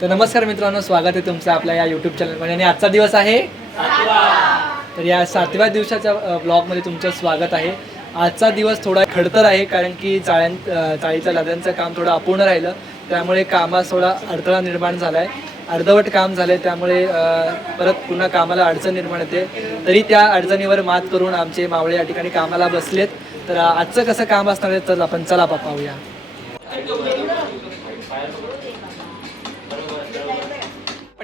तर नमस्कार मित्रांनो स्वागत आहे तुमचं आपल्या या यूट्यूब चॅनलमध्ये आणि आजचा दिवस आहे तर या सातव्या दिवसाच्या ब्लॉगमध्ये तुमचं स्वागत आहे. आजचा दिवस थोडा खडतर आहे कारण की चाळ्यां चाळीच्या लाद्यांचं काम थोडं अपूर्ण राहिलं. त्यामुळे कामात थोडा अडथळा निर्माण झाला आहे अर्धवट काम झालं आहे त्यामुळे परत पुन्हा कामाला अडचण निर्माण येते तरी त्या अडचणीवर मात करून आमचे मावळे या ठिकाणी कामाला बसलेत. तर आजचं कसं काम असणार आहे तर आपण चला पा- पाहूया.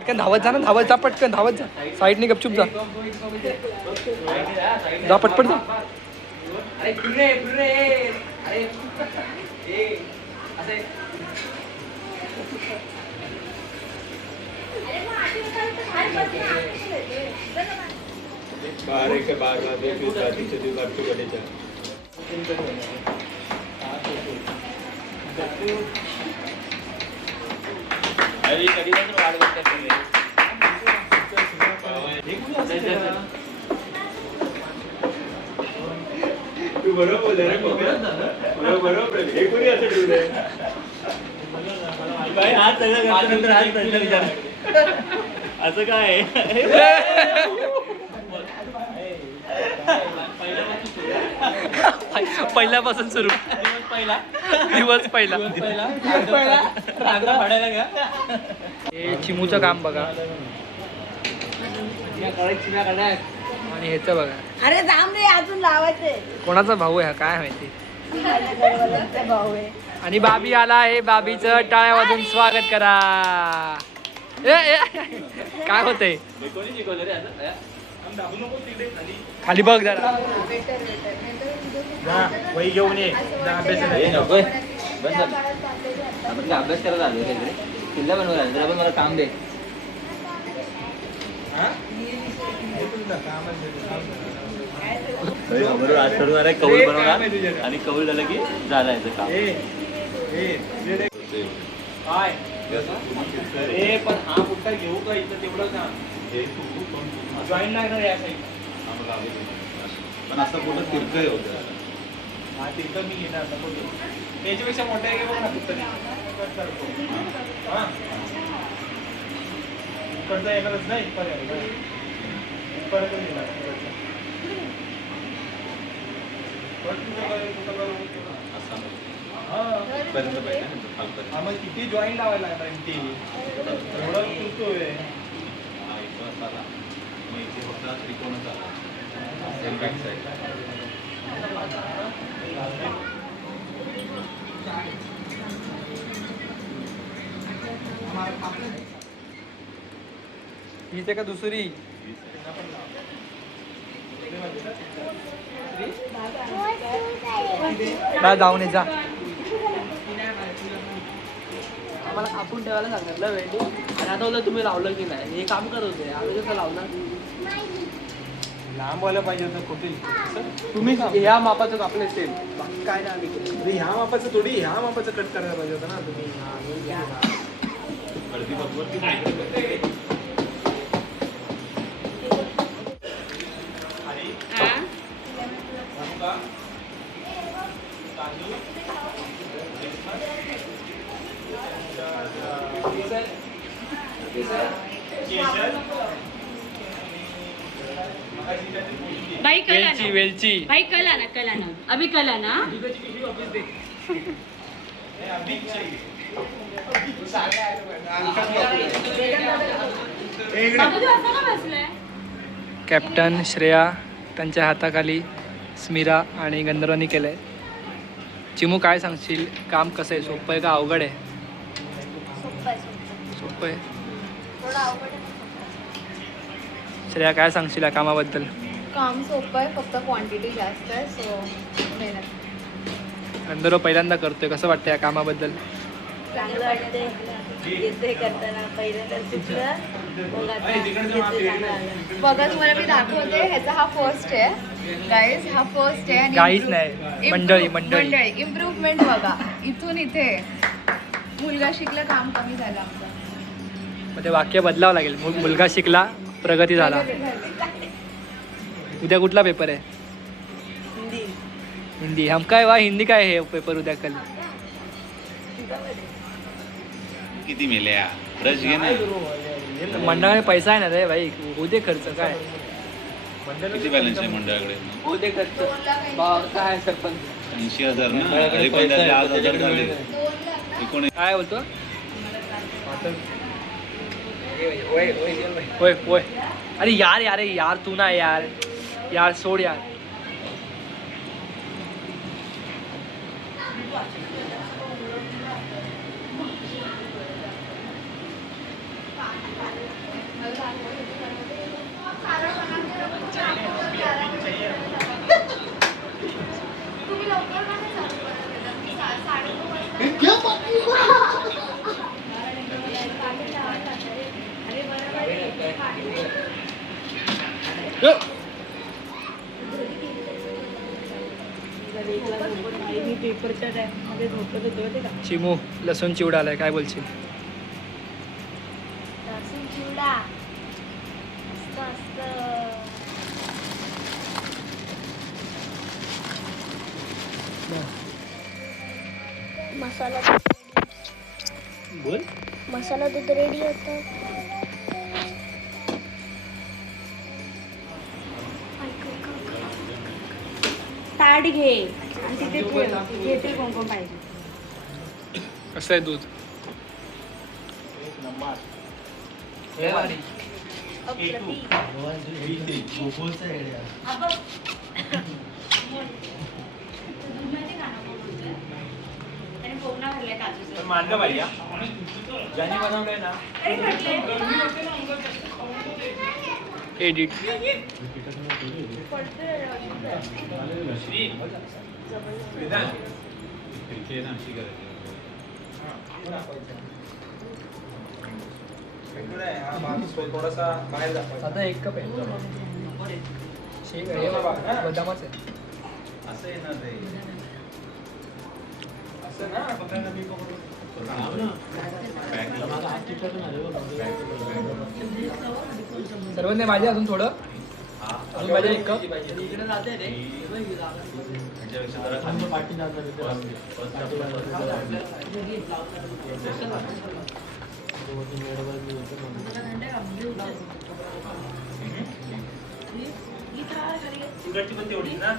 पटकन धावत जा ना धावत जा पटकन धावत जा. साईडने गपचूप जा. जा पटपट जा. बारा एक बारा एकवीस तू बरोबर बोलला रे पप्या बरोबर बरोबर. आहे. हे कोणी असं ठेवलंय? असं काय? पहिल्यापासून सुरू. पहिला. दिवस पहिला. घ्या. हे चिमूचं काम बघा. आणि ह्याचं बघा. अरे जाम रे अजून लावायचे. कोणाचा भाऊ आहे हा? काय माहिती? भाऊ आहे. आणि बाबी आला आहे. बाबीचं टाळ्या वाजून स्वागत करा. ए, ए, काय होतंय? कोणी शिकवलं रे असं खाली. बघ जरा. वही घेऊन ये. हे नकोय कर. आपण काय अभ्यास करायला आलो रे किल्ला बनवायला आलो. जरा पण मला काम दे. बरोबर आज ठरवणार आहे कौल बनवणार. आणि कौल झालं की झालं याचं काम ए पण हा कुठं घेऊ का इथं तेवढं का जॉईन नाही ना या साईड पण असं कुठं तिरकय होतं. हा तिथं मी घेणार नको घेऊ. त्याच्यापेक्षा मोठा आहे बघ ना कुठं हा? इकडचं येणारच नाही इथपर्यंत इथपर्यंत येणार पण हा. पाहिजे मग किती जॉईन लावायला लागणार एवढं तुटतोय मग इथे फक्त त्रिकोणच आला. हीच आहे का दुसरी? जाऊन ये जा. आम्हाला कापून ठेवायला सांगितलं वेळी. आणि आता तुम्ही लावलं की नाही? हे काम करत होते. आम्ही कसं लावलं लांब व्हायला पाहिजे होतं कुठे तुम्ही ह्या मापाचं कापले सेम बाकी काय नाही आम्ही केलं. ह्या मापाचं थोडी ह्या मापाचं कट करायला पाहिजे होतं ना. तुम्ही हळदी बघवर ती इकडे भाई कला वेलची ना वेलची. भाई कला ना कला ना अभी कला ना बाबू तू असं का बसलाय? कॅप्टन श्रेया त्यांच्या हाताखाली स्मिरा आणि गंधर्वांनी केलं आहे चिमू काय सांगशील? काम कसं आहे? सोपं आहे का? अवघड आहे. सोपं आहे. श्रेया काय सांगशील या कामाबद्दल? काम सोपं आहे फक्त क्वांटिटी जास्त आहे सो मेहनत गंधर्व पहिल्यांदा करतोय कसं वाटतं या कामाबद्दल? चांगलं वाटते येते करताना पहिल्यांदा शिकलं मग आता येते चांगलं आलं. बघा तुम्हाला मी दाखवते ह्याचा हा फर्स्ट आहे. गाईज हा फर्स्ट आहे आणि गाईज improve- नाही, improve- मंडळी, मंडळी. मंडळी इम्प्रूव्हमेंट बघा. इथून इथे. मुलगा शिकला काम कमी झालं आमचं. मग ते वाक्य बदलावं लागेल. मुल- मुलगा शिकला प्रगती झाला. उद्या कुठला पेपर आहे? हिंदी. हिंदी. हम काय वा हिंदी काय आहे पेपर उद्या कल? किती मेल्या ब्रश घे ना. मंडळाने पैसा आहे ना रे भाई. दे खर्च काय? किती बॅलन्स आहे मंडळाकडे? हो ते खर्च. भाव काय सरपंच? ऐंशी हजार ना. अरे पण त्यातले आठ हजार झाले. एकोण काय बोलतो? होय होय अरे यार यार यार तू ना यार। यार सोड यार तुम्ही लवकर का नाही चालू करत? सा- साडेनऊ अरे बरोबर आहे. मी पेपरच्या टाइममध्ये झोपत होते होते का चिमू लसूण चिवडा आलाय काय बोलशील? मसाला बोल. मसाला दूध रेडी होतं. ताट घे. आणि तिथे ठेव. कोण कोण पाहिजे. कसं आहे दूध? आहे या ज्याने बनवलंय ना. एडिट थोडासा बाहेर दाखवा आता एक कप आहे बदामच आहे. असं आहे ना ते असं ना पकडलं मी पकडू सर्वांनी माझे अजून थोडं? अजून माझ्या एक कप? तिकडची पण तेवढी ना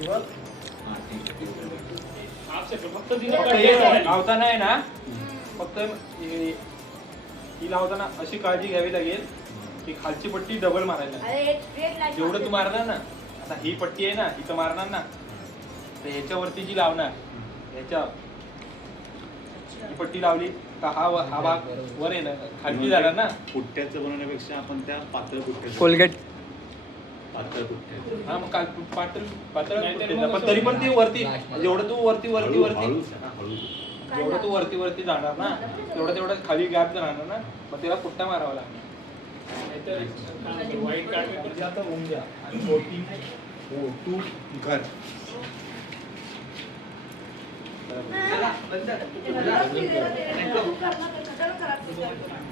वरती लावताना आहे ना फक्त हे- ही। लावताना अशी काळजी घ्यावी लागेल की खालची पट्टी डबल मारायला जेवढं तू मारणार ना आता ही पट्टी आहे ना इथं मारणार ना तर ह्याच्यावरती जी लावणार ह्याच्या ही पट्टी लावली तर हा हा भाग वर आहे ना खालती जाणार ना. पुट्ट्याचं बनवण्यापेक्षा आपण त्या पातळ पुट्ट्याचं कोलगेट हा मग काल पातळ पातळ पट्टी ना. पण तरी पण ती वरती जेवढं तू वरती वरती वरती जेवढं तू वरती वरती जाणार ना तेवढं तेवढं खाली गॅप जाणार ना मग त्याला पुट्टा मारावा लागणार? वाईट आता होऊन द्या. आणि फोर्टी तू घर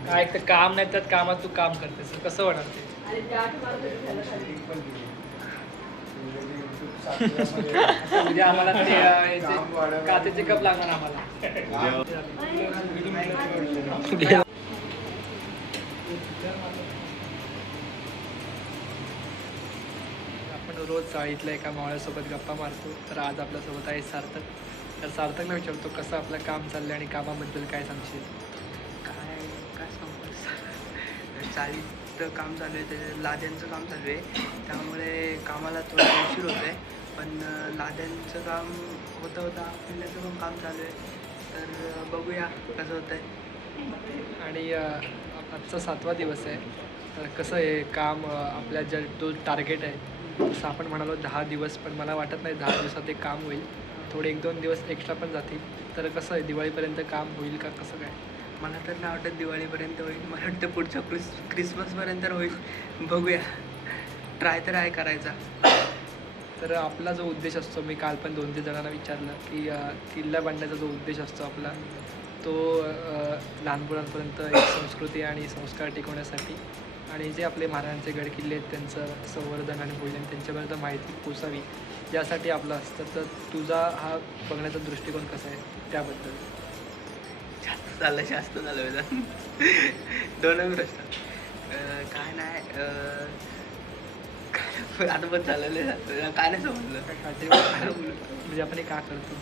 काय एक तर काम नाही त्यात कामात तू काम करतेस. कसं होणार ते? उद्या आम्हाला ते अं, याचे काचेचे कप लागणार आम्हाला. आपण रोज चाळीतल्या एका मावळ्यासोबत गप्पा मारतो. तर आज आपल्यासोबत आहे सार्थक. तर सार्थकला विचारतो कसं आपलं काम चाललंय आणि कामाबद्दल काय सांगशील? काय काय सांगू? चाळीत काम चालू आहे ते लाद्यांचं काम चालू आहे. त्यामुळे कामाला थोडा उशीर होतो आहे पण लाद्यांचं काम होतं होतं आपल्याचं पण काम चालू आहे. तर बघूया कसं होतं आहे आणि आजचा सातवा दिवस आहे. तर कसं आहे काम आपल्या ज्या जो टार्गेट आहे जसं आपण म्हणालो दहा दिवस पण मला वाटत नाही दहा दिवसात ते काम होईल. थोडे एक दोन दिवस एक्स्ट्रा पण जातील. तर कसं आहे दिवाळीपर्यंत काम होईल का कसं काय? मला तर नाही वाटत दिवाळीपर्यंत होईल. मला वाटतं पुढच्या क्रिस क्रिसमसपर्यंत होईल. बघूया. ट्राय तर आहे करायचा. तर आपला जो उद्देश असतो मी काल पण दोन तीन जणांना विचारलं की किल्ला बांधण्याचा जो उद्देश असतो आपला तो अ, लहान मुलांपर्यंत एक संस्कृती आणि संस्कार टिकवण्यासाठी आणि जे आपले महाराजांचे गड किल्ले आहेत त्यांचं संवर्धन आणि पूजन त्यांच्यापर्यंत माहिती पोचावी यासाठी आपलं असतं. तर तुझा हा बघण्याचा दृष्टिकोन कसा आहे त्याबद्दल? जास्त झालं जास्त झालं वेदांत. दोन प्रश्न. काय नाही काय आता पण चाललेलं आहे. काय नाही समजलं. म्हणजे आपण का करतो?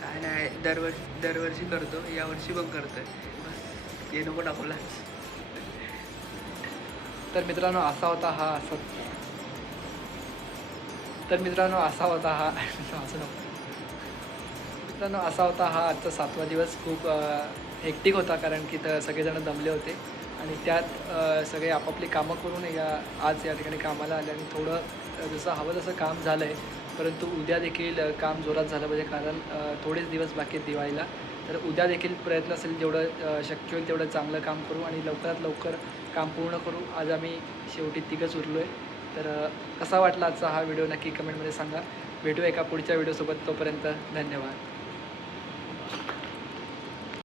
काय नाही दरवर्षी दरवर्षी करतो यावर्षी पण करतोय. बस हे नको टाकूला तर मित्रांनो असा होता हा असा तर मित्रांनो असा होता हा असं नको. मित्रांनो असा होता हा आजचा सातवा दिवस. खूप हेक्टिक होता कारण की तर सगळेजण दमले होते. आणि त्यात सगळे आपापली कामं करून या आज या ठिकाणी कामाला आले आणि थोडं जसं हवं तसं काम झालं आहे परंतु उद्या देखील काम जोरात झालं पाहिजे कारण थोडेच दिवस बाकी आहेत दिवाळीला. तर उद्या देखील प्रयत्न असेल जेवढं शक्य होईल तेवढं चांगलं काम करू आणि लवकरात लवकर काम पूर्ण करू. आज आम्ही शेवटी तिघंच उरलो आहे तर कसा वाटला आजचा हा व्हिडिओ नक्की कमेंटमध्ये सांगा. भेटू एका पुढच्या व्हिडिओसोबत. तोपर्यंत धन्यवाद.